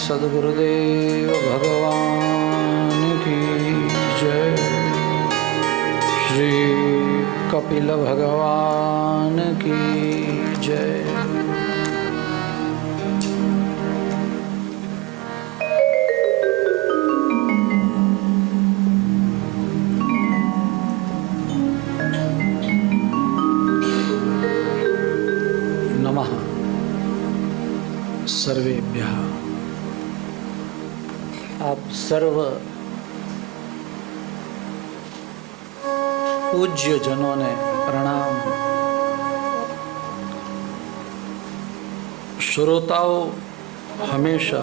सद्गुरुदेव भगवान की जय। श्री कपिल भगवान की जय। नमः सर्वेभ्यः। आप सर्व पूज्य जनों ने प्रणाम। श्रोताओ हमेशा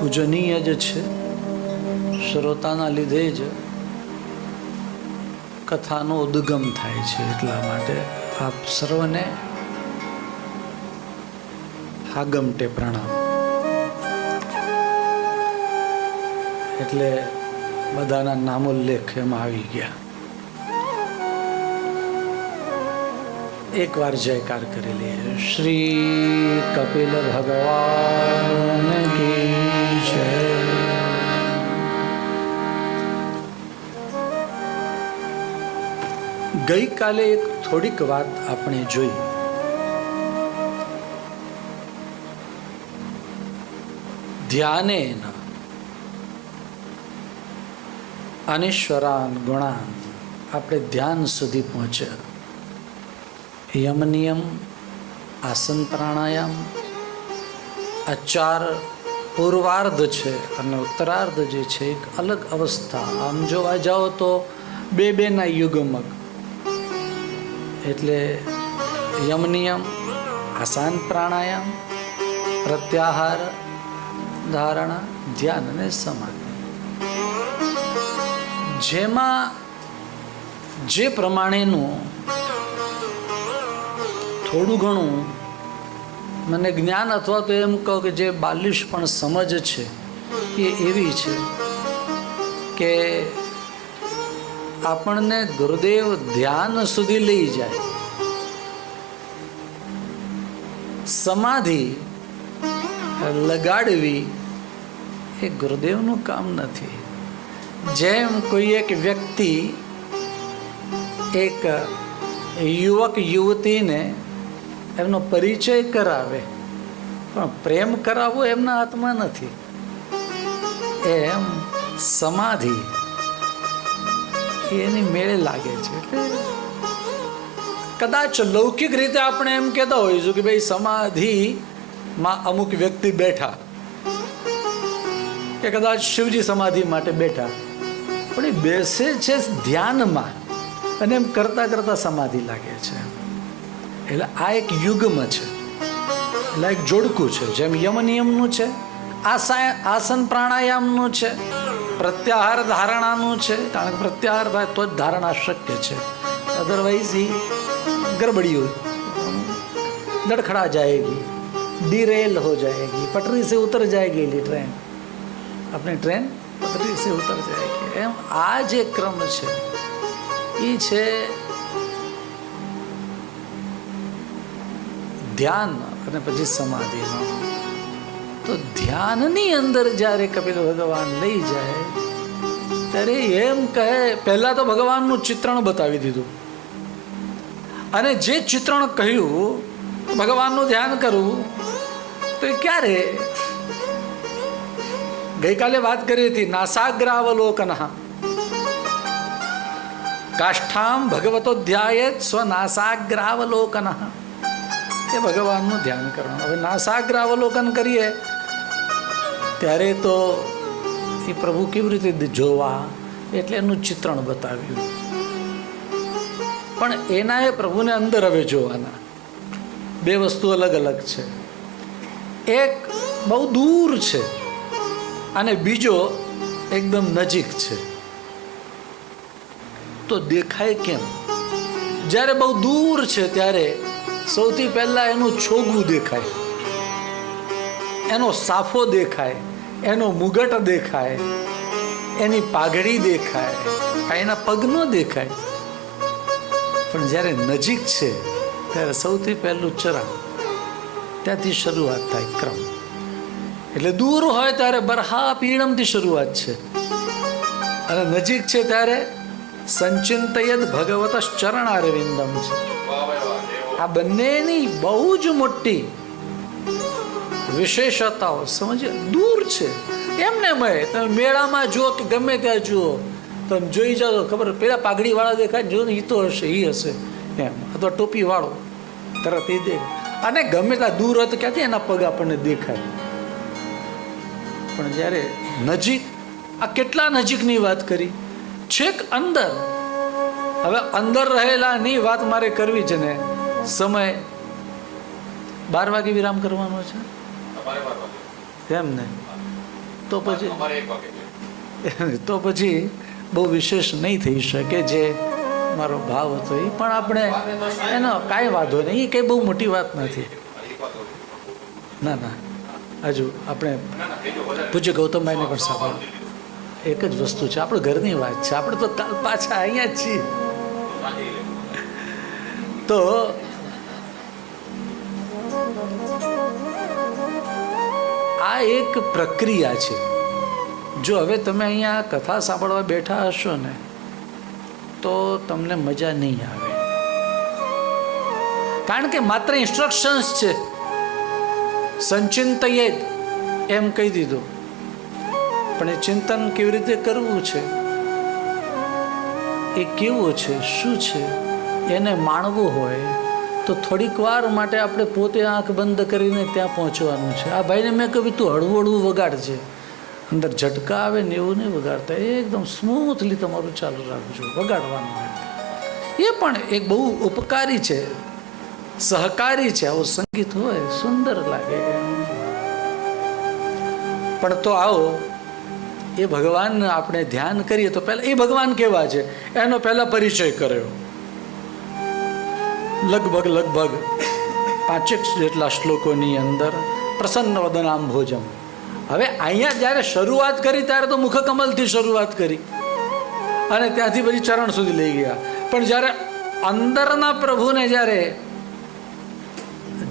પૂજનીય જ છે। શ્રોતાના લીધે જ કથાનો ઉદ્ગમ થાય છે। એટલા માટે આપ સર્વને આગમટે પ્રણામ। એટલે બધાના નામોલ્લેખ એમાં આવી ગયા। એક વાર જયકાર કરી લઈએ। શ્રી કપિલ ભગવાન की जय। ગઈ કાલે એક થોડીક વાત આપણે જોઈ। ધ્યાનેન અનેશ્વરાન ગુણાન। આપણે ધ્યાન સુધી પહોંચ્યા। યમ નિયમ, આસન પ્રાણાયામ, આ ચાર પૂર્વાર્ધ છે અને ઉત્તરાર્ધ જે છે એક અલગ અવસ્થા। આમ જોવા જાઓ તો બે બેના યુગમક એટલે યમ નિયમ, આસન પ્રાણાયામ, પ્રત્યાહાર, ધારણા, ધ્યાન અને સમાધિ, જેમાં જે પ્રમાણેનું થોડું ઘણું મને જ્ઞાન અથવા તો એમ કહો કે જે બાલિશ પણ સમજ છે એ એવી છે કે આપણને ગુરુદેવ ધ્યાન સુધી લઈ જાય. સમાધિ લગાડવી એ ગુરુદેવનું કામ નથી. જેમ કોઈ એક વ્યક્તિ એક યુવક યુવતીને એમનો પરિચય કરાવે, પણ પ્રેમ કરાવવો એમના હાથમાં નથી. એમ સમાધિ એની મેળે લાગે છે. એટલે કદાચ લૌકિક રીતે આપણે એમ કહેતા હોઈશું કે ભાઈ સમાધિમાં અમુક વ્યક્તિ બેઠા, કે કદાચ શિવજી સમાધિ માટે બેઠા, પણ એ બેસે છે ધ્યાનમાં અને એમ કરતા કરતા સમાધિ લાગે છે. એટલે આ એક યુગમ છે, એટલે એક જોડકું છે. જેમ યમ નિયમનું છે, આસન પ્રાણાયામનું છે, પ્રત્યાહાર ધારણાનું છે. કારણ કે પ્રત્યાહાર થાય તો જ ધારણા શક્ય છે, અદરવાઇઝ ही गड़बड़ी हो, लड़खड़ा जाएगी, डिरेल हो जाएगी, पटरी से उतर जाएगी ट्रेन, अपनी ट्रेन पटरी से उतर जाएगी. એમ આ જે ક્રમ છે એ છે ધ્યાન અને પછી સમાધિનો. તો ધ્યાનની અંદર જ્યારે કપિલ ભગવાન લઈ જાય ત્યારે એમ કહે, પહેલા તો ભગવાનનું ચિત્રણ બતાવી દીધું, અને જે ચિત્રણ કહ્યું ભગવાનનું ધ્યાન કરવું, તો એ ક્યારે? ગઈકાલે વાત કરી હતી નાસાગ્રાવલોકન, કાષ્ઠામ ભગવતો ધ્યાયેત સ્વનાસાગ્રાવલોકન, એ ભગવાનનું ધ્યાન કરવાનું. હવે નાસાગ્રાવલોકન કરીએ ત્યારે તો એ પ્રભુ કેવી રીતે જોવા, એટલે એનું ચિત્રણ બતાવ્યું. પણ એના એ પ્રભુને અંદર હવે જોવાના. બે વસ્તુ અલગ અલગ છે. એક બહુ દૂર છે અને બીજો એકદમ નજીક છે. તો દેખાય કેમ? જ્યારે બહુ દૂર છે ત્યારે સૌથી પહેલા એનું છોગું દેખાય, એનો સાફો દેખાય, એનો મુગટ દેખાય, એની પાઘડી દેખાય, એના પગ ન દેખાય. પણ જ્યારે નજીક છે ત્યારે સૌથી પહેલું ચરણ, ત્યાંથી શરૂઆત થાય ક્રમ. એટલે દૂર હોય ત્યારે બરહા પીણમથી શરૂઆત છે, અને નજીક છે ત્યારે સંચિંતયદ ભગવત ચરણારવિંદમ છે. આ બંનેની બહુ જ મોટી વિશેષતાઓ સમજે. દૂર છે એમને મળે, તમે મેળામાં જુઓ કે ગમે ત્યાં જુઓ, તમે જોઈ જાઓ તો ખબર, પેલા પાઘડી વાળા દેખાય, જો ને એ તો હશે, એ હશે એમ, અથવા ટોપી વાળો તરત એ દેખાય. અને ગમે ત્યાં દૂર હોય તો ક્યાંથી એના પગ આપણને દેખાય. પણ જ્યારે નજીક, આ કેટલા નજીકની વાત કરી, છેક અંદર. હવે અંદર રહેલાની વાત મારે કરવી છે ને, સમય 12 વાગે વિરામ કરવાનો છે એમ ને, તો પછી બહુ વિશેષ નહીં થઈ શકે. જે મારો ભાવ હતો એ પણ આપણે એનો કાંઈ વાંધો નહીં, એ કંઈ બહુ મોટી વાત નથી. ના ના, હજુ આપણે પૂજ્ય ગૌતમભાઈને પણ સાંભળો. એક જ વસ્તુ છે, આપણે ઘરની વાત છે, આપણે તો કાલ પાછા અહીંયા જ છીએ. તો આ એક પ્રક્રિયા છે. જો હવે તમે અહીંયા કથા સાંભળવા બેઠા હશો ને તો તમને મજા નહીં આવે, કારણ કે માત્ર ઇન્સ્ટ્રક્શન્સ છે. સંચિંતયેદ એમ કહી દીધું, પણ એ ચિંતન કેવી રીતે કરવું છે, એ કેવું છે, શું છે, એને માણવું હોય તો થોડીક વાર માટે આપણે પોતે આંખ બંધ કરીને ત્યાં પહોંચવાનું છે. આ ભાઈને મેં કહ્યું તું હળવું હળવું વગાડજે, અંદર ઝટકા આવે ને એવું નહીં વગાડતા, એકદમ સ્મૂથલી તમારું ચાલુ રાખજો વગાડવાનું. એ પણ એક બહુ ઉપકારી છે, સહકારી છે. આવું સંગીત હોય સુંદર લાગે. પણ તો આવો એ ભગવાન આપણે ધ્યાન કરીએ તો પહેલા એ ભગવાન કેવા છે એનો પહેલા પરિચય કર્યો. લગભગ 5 જેટલા શ્લોકોની અંદર પ્રસન્ન વદનાંભોજમ. હવે અહીંયા જ્યારે શરૂઆત કરી ત્યારે તો મુખકમલથી શરૂઆત કરી અને ત્યાંથી પછી ચરણ સુધી લઈ ગયા. પણ જ્યારે અંદરના પ્રભુને જ્યારે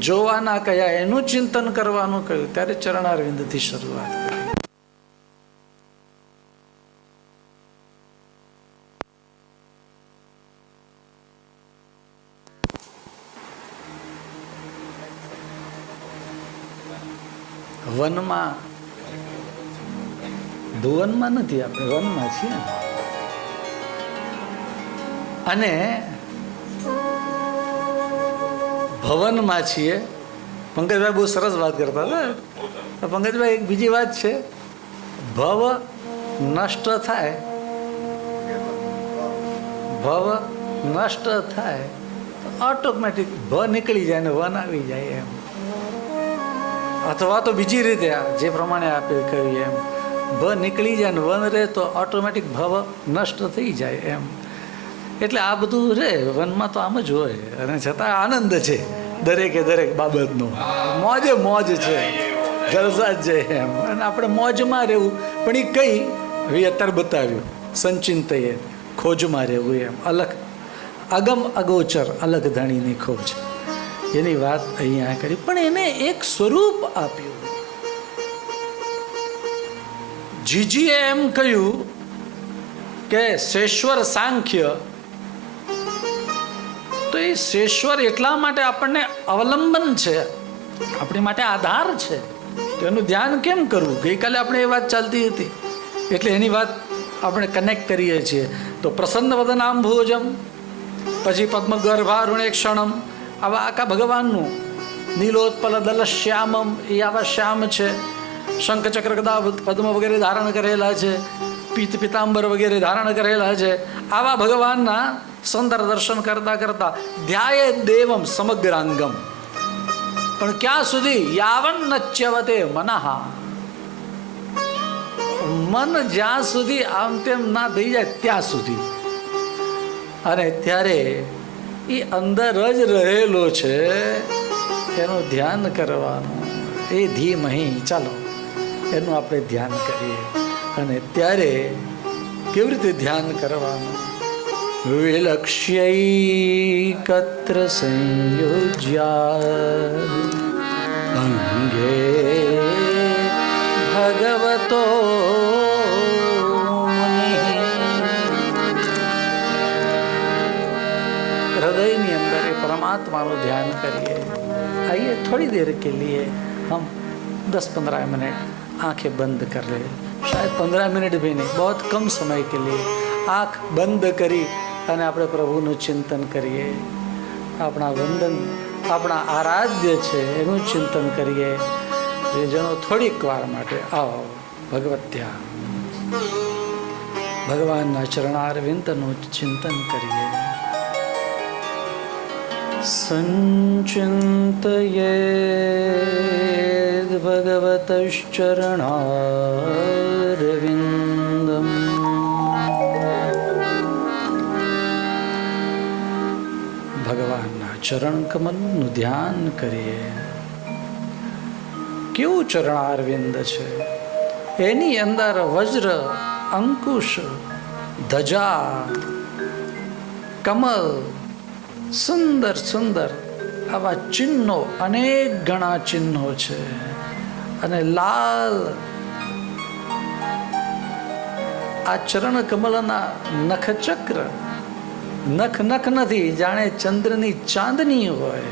જોવાના કયા, એનું ચિંતન કરવાનું કહ્યું, ત્યારે ચરણારવિંદથી શરૂઆત કરી. વનમાં, ભુવનમાં નથી, આપણે વનમાં છીએ. અને ભવનમાં છીએ. પંકજભાઈ બહુ સરસ વાત કરતા હતા. પંકજભાઈ એક બીજી વાત છે, ભવ નષ્ટ થાય, ભવ નષ્ટ થાય તો ઓટોમેટિક ભ નીકળી જાય ને વન આવી જાય એમ. અથવા તો બીજી રીતે જે પ્રમાણે આપે કહ્યું એમ, ભ નીકળી જાય ને વન રહે તો ઓટોમેટિક ભવ નષ્ટ થઈ જાય એમ. એટલે આ બધું રે વનમાં તો આમ જ હોય. અને છતાં આનંદ છે દરેકે દરેક બાબતનો. મોજે મોજ છે, જલસા જ છે એમ. અને આપણે મોજમાં રહેવું, પણ એ કઈ હવે અત્યારે બતાવ્યું, સંચિંતયે ખોજમાં રહેવું એમ. અલગ અગમ અગોચર અલગ ધણીની ખોજ, એની વાત અહીંયા કરી. પણ એને એક સ્વરૂપ આપ્યું. જીજીએ એમ કહ્યું કે શેશ્વર સાંખ્ય, તો એ શેશ્વર એટલા માટે આપણને અવલંબન છે, આપણી માટે આધાર છે. તો એનું ધ્યાન કેમ કરવું? ગઈકાલે આપણે એ વાત ચાલતી હતી એટલે એની વાત આપણે કનેક્ટ કરીએ છીએ. તો પ્રસન્ન વદનાંભોજમ, પછી પદ્મગર્ભારુણે ક્ષણમ, આવા આખા ભગવાનનું નીલોત્પલ દલ શ્યામમ, એ આવા શ્યામ છે. શંખ ચક્ર ગદા પદ્મ વગેરે ધારણ કરેલા છે, પિત્ત પિતાંબર વગેરે ધારણ કરેલા છે. આવા ભગવાનના સુંદર દર્શન કરતા કરતા ધ્યાયે દેવમ સમગ્રાંગમ. પણ ક્યાં સુધી? યાવન નચ્યવતે મનઃ, મન જ્યાં સુધી આમ તેમ ના થઈ જાય ત્યાં સુધી. અને ત્યારે એ અંદર જ રહેલો છે, એનું ધ્યાન કરવાનું. એ ધીમહી, ચાલો એનું આપણે ધ્યાન કરીએ. અને ત્યારે કેવી રીતે ધ્યાન કરવાનું? વિલક્ષ્યૈકત્ર સંયોજ્યા અંગે ભગવતો હૃદયની અંદર એ પરમાત્માનું ધ્યાન કરીએ. आइए थोड़ी देर के लिए हम 10-15 मिनट आंखें बंद कर ले, शायद 15 मिनट भी नहीं, बहुत कम समय के लिए आँख बंद करी અને આપણે ભગવાનનું ચિંતન કરીએ. આપણા વંદન, આપણા આરાધ્ય છે એનું ચિંતન કરીએ. એ જણો થોડીક વાર માટે આવો ભગવત ધ્યાન, ભગવાનના ચરણારવિંદનું ચિંતન કરીએ. સંચિંતયેદ ભગવતશ્ચરણારવિંદમ. ભગવાનના ચરણ કમલનું ધ્યાન કરીએ. કેવું ચરણારવિંદ છે! એની અંદર વજ્ર, અંકુશ, ધજા, કમલ, સુંદર સુંદર આવા ચિહ્નો, અનેક ગણા ચિહ્નો છે. અને લાલ આ ચરણ કમલના નખચક્ર, નખ નખ નથી, જાણે ચંદ્રની ચાંદની હોય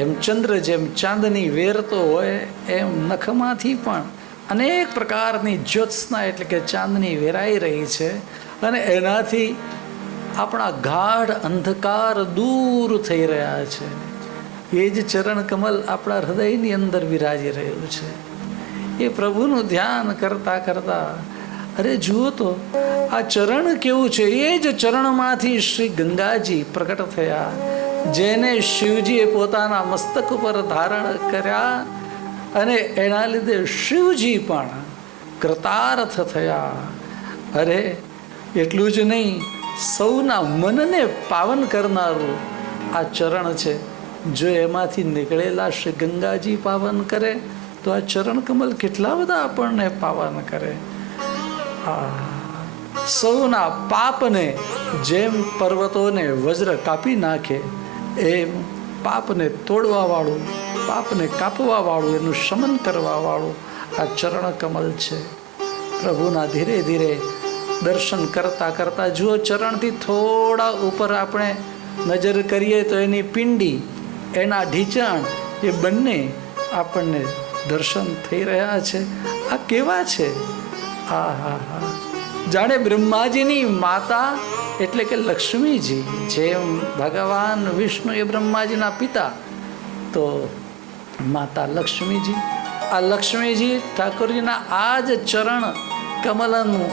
એમ. ચંદ્ર જેમ ચાંદની વેરતો હોય એમ નખમાંથી પણ અનેક પ્રકારની જ્યોત્સના એટલે કે ચાંદની વેરાઈ રહી છે. અને એનાથી આપણા ગાઢ અંધકાર દૂર થઈ રહ્યા છે. એ જ ચરણ કમલ આપણા હૃદયની અંદર વિરાજી રહ્યું છે. એ પ્રભુનું ધ્યાન કરતા કરતા અરે જુઓ તો આ ચરણ કેવું છે, એ જ ચરણમાંથી શ્રી ગંગાજી પ્રકટ થયા, જેને શિવજીએ પોતાના મસ્તક ઉપર ધારણ કર્યા, અને એના લીધે શિવજી પણ કૃતાર્થ થયા. અરે એટલું જ નહીં, સૌના મનને પાવન કરનારું આ ચરણ છે. જો એમાંથી નીકળેલા શ્રી ગંગાજી પાવન કરે તો આ ચરણ કમલ કેટલા બધા આપણને પાવન કરે. સૌના પાપને જેમ પર્વતોને વજ્ર કાપી નાખે, એમ પાપને તોડવા વાળું, પાપને કાપવા વાળું, એનું શમન કરવા વાળું આ ચરણ કમલ છે. પ્રભુના ધીરે ધીરે દર્શન કરતા કરતા જુઓ, ચરણથી થોડા ઉપર આપણે નજર કરીએ તો એની પિંડી, એના ઢીંચણ, એ બંને આપણને દર્શન થઈ રહ્યા છે. આ કેવા છે? હા હા હા, જાણે બ્રહ્માજીની માતા એટલે કે લક્ષ્મીજી, જેમ ભગવાન વિષ્ણુ એ બ્રહ્માજીના પિતા, તો માતા લક્ષ્મીજી, આ લક્ષ્મીજી ઠાકોરજીના આ જ ચરણ કમલનું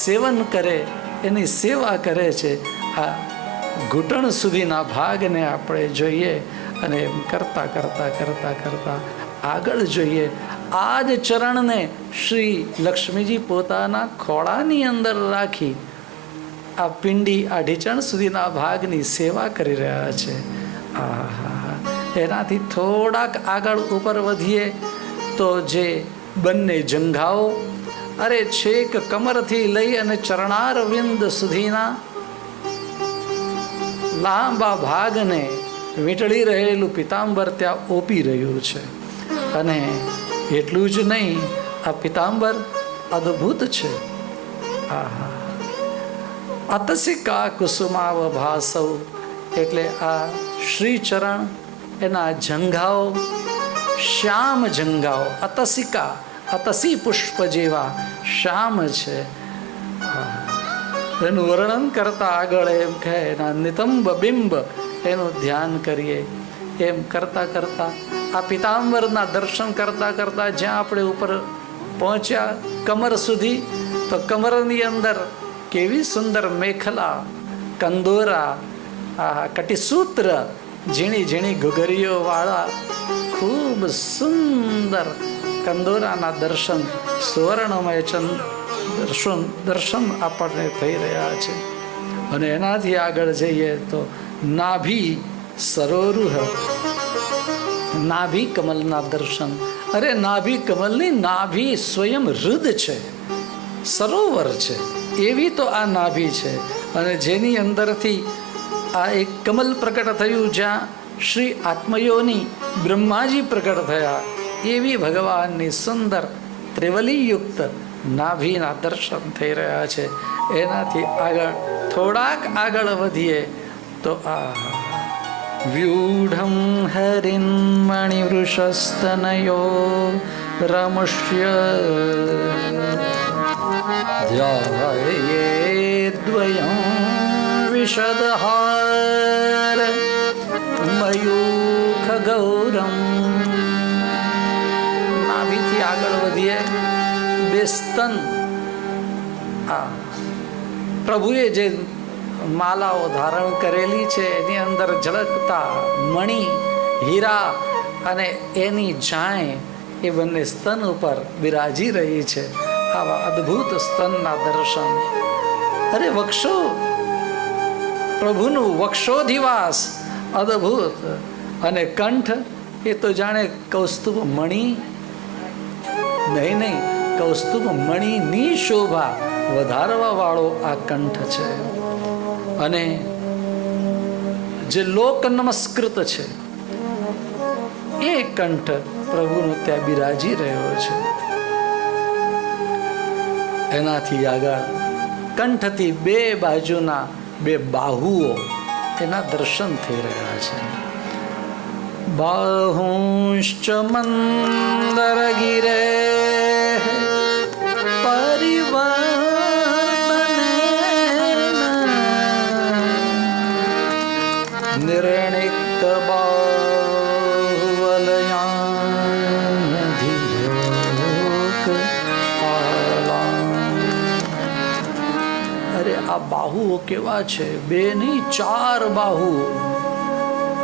સેવન કરે, એની સેવા કરે છે. આ ઘૂંટણ સુધીના ભાગને આપણે જોઈએ અને એમ કરતા કરતા કરતા કરતા આગળ જોઈએ. આ જ ચરણને શ્રી લક્ષ્મીજી પોતાના ખોળાની અંદર રાખી આ પિંડી, આ ઢીંચણ સુધીના ભાગની સેવા કરી રહ્યા છે. એનાથી થોડાક આગળ ઉપર વધીએ તો જે બંને જંઘાઓ, અરે છેક કમરથી લઈ અને ચરણારવિંદ સુધીના લાંબા ભાગને વીંટળી રહેલું પિતાંબર ત્યાં ઓપી રહ્યું છે. અને એટલું જ નહીં, આ પિતાંબર અદ્ભુત છે. અતસિકા કુસુમાવ ભાસવ, એટલે આ શ્રી ચરણ, એના જંઘાઓ શ્યામ જંઘાઓ, અતસિકા, અતસી પુષ્પ જેવા શ્યામ છે. એનું વર્ણન કરતા આગળ એમ કહે, એના નિતંબ બિંબ એનું ધ્યાન કરીએ. એમ કરતા કરતા આ પિતાંબરના દર્શન કરતા કરતા જ્યાં આપણે ઉપર પહોંચ્યા કમર સુધી, તો કમરની અંદર કેવી સુંદર મેખલા, કંદોરા, કટિસૂત્ર, ઝીણી ઝીણી ઘૂઘરીઓ વાળા ખૂબ સુંદર કંદોરાના દર્શન, સુવર્ણમય દર્શન આપણને થઈ રહ્યા છે. અને એનાથી આગળ જઈએ તો નાભી સરોરુહ, નાભી કમલના દર્શન. અરે નાભી કમલની નાભી સ્વયં હૃદ છે, સરોવર છે, એવી તો આ નાભી છે. અને જેની અંદરથી આ એક કમલ પ્રકટ થયું, જ્યાં શ્રી આત્મયોની બ્રહ્માજી પ્રકટ થયા, એવી ભગવાનની સુંદર ત્રિવલીયુક્ત નાભીના દર્શન થઈ રહ્યા છે. એનાથી આગળ થોડાક આગળ વધીએ તો આ વ્યુઢમ હરિન મણિવૃષસ્તનયો રમુષ્ય ધ્યાયેદ્વયં વિશદહાર મયુખ ગૌરમ. નાભીથી આગળ વધીએ, બે સ્તન, આ પ્રભુએ જે માલાઓ ધારણ કરેલી છે એની અંદર ઝળકતા મણિ, હીરા અને એની જાય, એ બંને સ્તન ઉપર બિરાજી રહી છે. આવા અદ્ભુત સ્તનના દર્શન. અરે વક્ષો, પ્રભુનું વક્ષોધિવાસ અદ્ભુત. અને કંઠ, એ તો જાણે કૌસ્તુભ મણિ, નહીં, કૌસ્તુભ મણિની શોભા વધારવા વાળો આ કંઠ છે. અને જે લોક નમસ્કૃત છે એ કંઠ પ્રભુનો ત્યાં બિરાજી રહ્યો છે. એનાથી આગળ કંઠથી બે બાજુના બે બાહુઓ, એના દર્શન થઈ રહ્યા છે. બાહુશ્ચ મંદર ગિરે નિર્ણિક બાહુવલયાધિલોક આલા. બાહુઓ કેવા છે, 2 નહીં 4 બાહુ.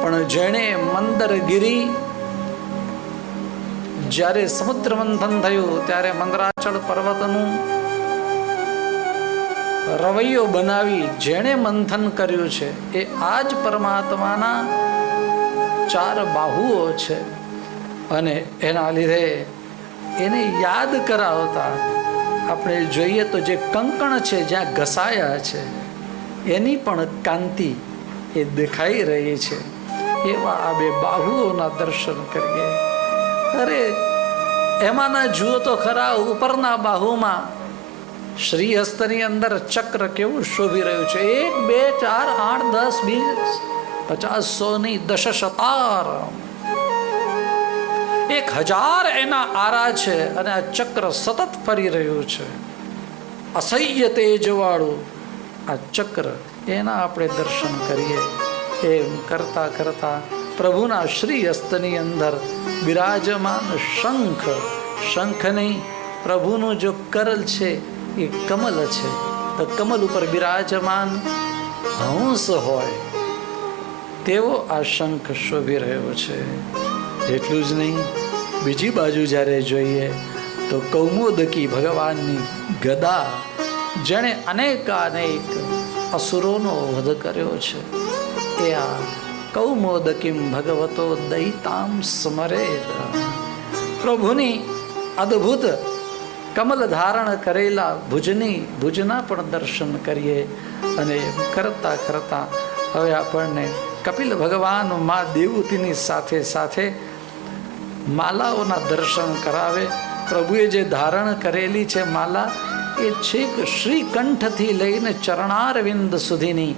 પણ જેણે મંદરગીરી, જ્યારે સમુદ્ર મંથન થયું ત્યારે મંદરાચળ પર્વતનું રવૈયો બનાવી જેણે મંથન કર્યું છે એ આ જ પરમાત્માના 4 બાહુઓ છે. અને એના લીધે એને યાદ કરાવતા આપણે જોઈએ તો જે કંકણ છે જ્યાં ઘસાયા છે એની પણ કાંતિ એ દેખાઈ રહી છે. એવા આ 2 બાહુઓના દર્શન કરીએ. અરે એમાંના જુઓ તો ખરા, ઉપરના બાહુમાં શ્રીહસ્તની અંદર ચક્ર કેવું શોભી રહ્યું છે. 1 2 4 8 10 20 50 100 ની 10 શતાર, 1000 એના આરા છે અને આ ચક્ર સતત ફરી રહ્યું છે. અસહ્ય તેજવાળું આ ચક્ર, એના આપણે દર્શન કરીએ. એમ કરતા કરતા પ્રભુના શ્રીહસ્તની અંદર બિરાજમાન શંખ, શંખ નહીં, પ્રભુનું જો કરલ છે એ કમલ છે, તો કમલ ઉપર બિરાજમાન હંસ હોય તેવો આ શંખ શોભી રહ્યો છે. એટલું જ નહીં, બીજી બાજુ જ્યારે જોઈએ તો કૌમોદકી ભગવાનની ગદા, જેણે અનેકાનેક અસુરોનો વધ કર્યો છે, એ આ કૌમોદકીમ ભગવતો દયિતામ સ્મરેદ. પ્રભુની અદ્ભુત કમલ ધારણ કરેલા ભુજના પણ દર્શન કરીએ. અને કરતા કરતા હવે આપણને કપિલ ભગવાન મા દેવતીની સાથે સાથે માલાઓના દર્શન કરાવે. પ્રભુએ જે ધારણ કરેલી છે માલા, એ છેક શ્રીકંઠથી લઈને ચરણારવિંદ સુધીની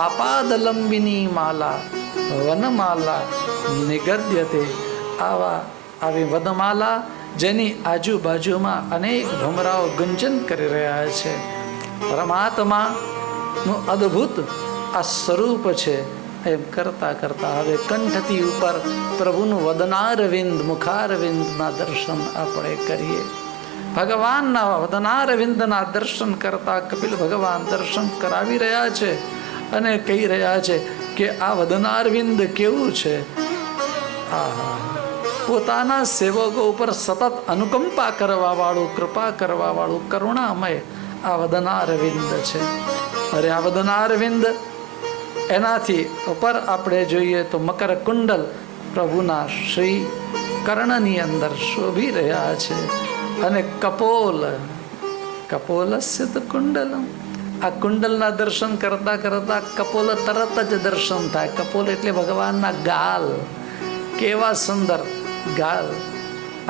આપાદલંબિની માલા, વનમાલા નિગદ્યતે. આવી વનમાલા જેની આજુબાજુમાં અનેક ભમરાઓ ગુંજન કરી રહ્યા છે. પરમાત્માનું અદ્ભુત આ સ્વરૂપ છે. એમ કરતા કરતા હવે કંઠથી ઉપર પ્રભુનું વદનારવિંદ, મુખારવિંદના દર્શન આપણે કરીએ. ભગવાનના વદનારવિંદના દર્શન કરતા કપિલ ભગવાન દર્શન કરાવી રહ્યા છે અને કહી રહ્યા છે કે આ વદનારવિંદ કેવું છે. પોતાના સેવકો ઉપર સતત અનુકંપા કરવા વાળું, કૃપા કરવા વાળું, કરુણામય આ વદનારવિંદ છે. અરે આ વદનારવિંદ, એનાથી ઉપર આપણે જોઈએ તો મકર કુંડલ પ્રભુના શ્રી કર્ણની અંદર શોભી રહ્યા છે. અને કપોલ, કપોલસ્ય તો કુંડલમ, આ કુંડલના દર્શન કરતા કરતા કપોલ તરત જ દર્શન થાય. કપોલ એટલે ભગવાનના ગાલ, કેવા સુંદર ગાલ.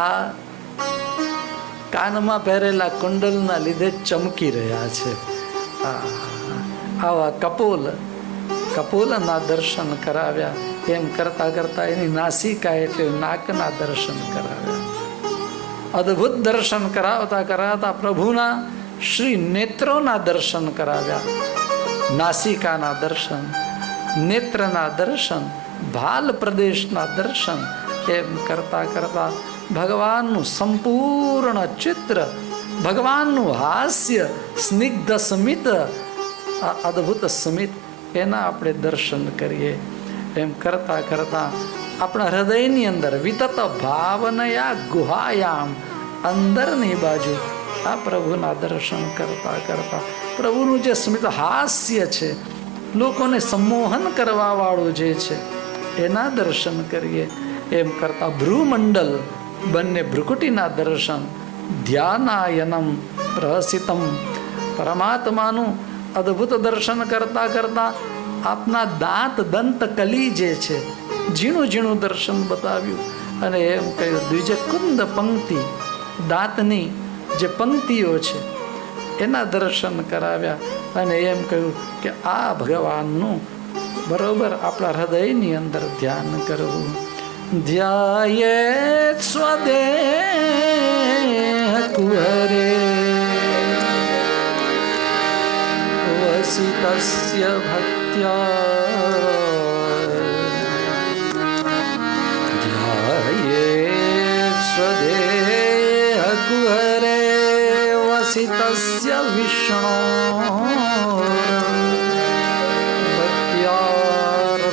આ કાનમાં પહેરેલા કુંડલના લીધે ચમકી રહ્યા છે. આવા કપોલના દર્શન કરાવ્યા. એમ કરતા કરતા એની નાસિકા એટલે નાકના દર્શન કરાવ્યા. અદ્ભુત દર્શન કરાવતા કરાવતા પ્રભુના શ્રી નેત્રોના દર્શન કરાવ્યા. નાસિકાના દર્શન, નેત્રના દર્શન, ભાલ પ્રદેશના દર્શન. એમ કરતા કરતા ભગવાનનું સંપૂર્ણ ચિત્ર, ભગવાનનું હાસ્ય, સ્નિગ્ધ સ્મિત, આ અદ્ભુત સ્મિત, એના આપણે દર્શન કરીએ. એમ કરતા કરતા આપણા હૃદયની અંદર વિતત ભાવનયા ગુહાયામ, અંદરની બાજુ આ પ્રભુના દર્શન કરતા કરતા પ્રભુનું જે સ્મિત હાસ્ય છે, લોકોને સંમોહન કરવા વાળું જે છે, એના દર્શન કરીએ. એમ કરતા ભ્રુમંડલ, બંને ભ્રુકુટીના દર્શન, ધ્યાનાયનમ પ્રહસિતમ, પરમાત્માનું અદ્ભુત દર્શન કરતા કરતા આપના દાંત દંત કલી જે છે, ઝીણું ઝીણું દર્શન બતાવ્યું. અને એમ કહ્યું દ્વિજકુંદ પંક્તિ, દાંતની જે પંક્તિઓ છે એના દર્શન કરાવ્યા. અને એમ કહ્યું કે આ ભગવાનનું બરોબર આપણા હૃદયની અંદર ધ્યાન કરવું. ધ્યાયેત સ્વદેહ કુહરે વસિતસ્ય ભક્ત્યા, ધ્યાયેત સ્વદેહ કુહરે વસિતસ્ય વિષ્ણો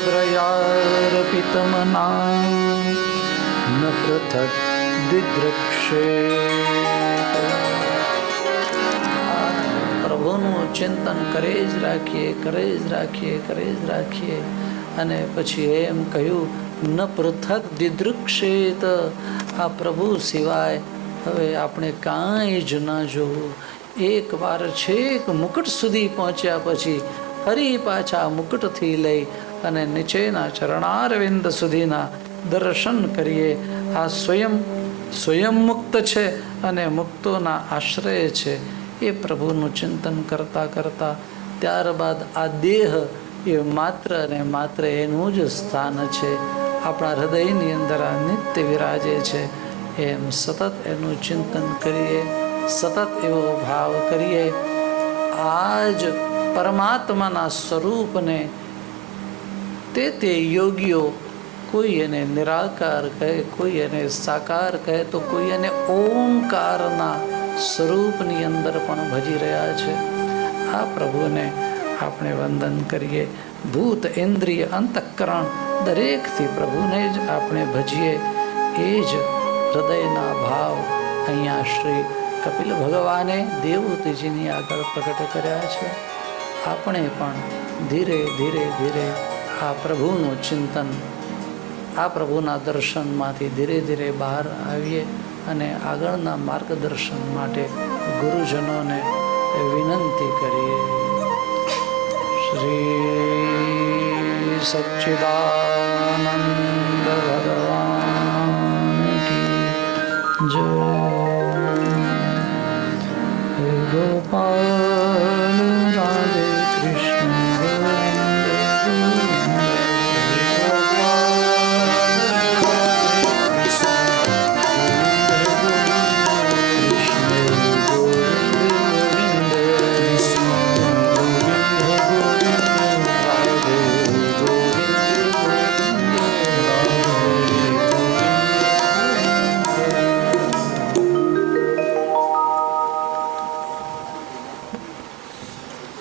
ભદ્રયાર્પિતમના ન પૃથક દિદૃક્ષે. પ્રભુનું ચિંતન કરે જ રાખીએ, કરે જ રાખીએ, કરે જ રાખીએ. અને પછી એમ કહ્યું ન પૃથક દિદૃક્ષેત, આ પ્રભુ સિવાય હવે આપણે કાંઈ જ ના જોવું. એકવાર છેક મુકુટ સુધી પહોંચ્યા પછી ફરી પાછા મુકુટથી લઈ અને નીચેના ચરણારવિંદ સુધીના દર્શન કરીએ. આ સ્વયં મુક્ત છે અને મુક્તોના આશ્રય છે. એ પ્રભુનું ચિંતન કરતાં કરતાં ત્યારબાદ આ દેહ એ માત્ર અને માત્ર એનું જ સ્થાન છે. આપણા હૃદયની અંદર આ નિત્ય વિરાજે છે. એમ સતત એનું ચિંતન કરીએ, સતત એવો ભાવ કરીએ. આ જ પરમાત્માના સ્વરૂપને તે યોગીઓ કોઈ એને નિરાકાર કહે, કોઈ એને સાકાર કહે, તો કોઈ એને ઓમકારના સ્વરૂપની અંદર પણ ભજી રહ્યા છે. આ પ્રભુને આપણે વંદન કરીએ. ભૂત ઇન્દ્રિય અંતઃકરણ દરેકથી પ્રભુને જ આપણે ભજીએ. એ જ હૃદયના ભાવ અહીંયા શ્રી કપિલ ભગવાને દેવહૂતિજીની આગળ પ્રગટ કર્યા છે. આપણે પણ ધીરે ધીરે ધીરે આ પ્રભુનું ચિંતન, આ પ્રભુના દર્શનમાંથી ધીરે ધીરે બહાર આવીએ અને આગળના માર્ગદર્શન માટે ગુરુજનોને વિનંતી કરીએ. શ્રી સચ્ચિદાનંદ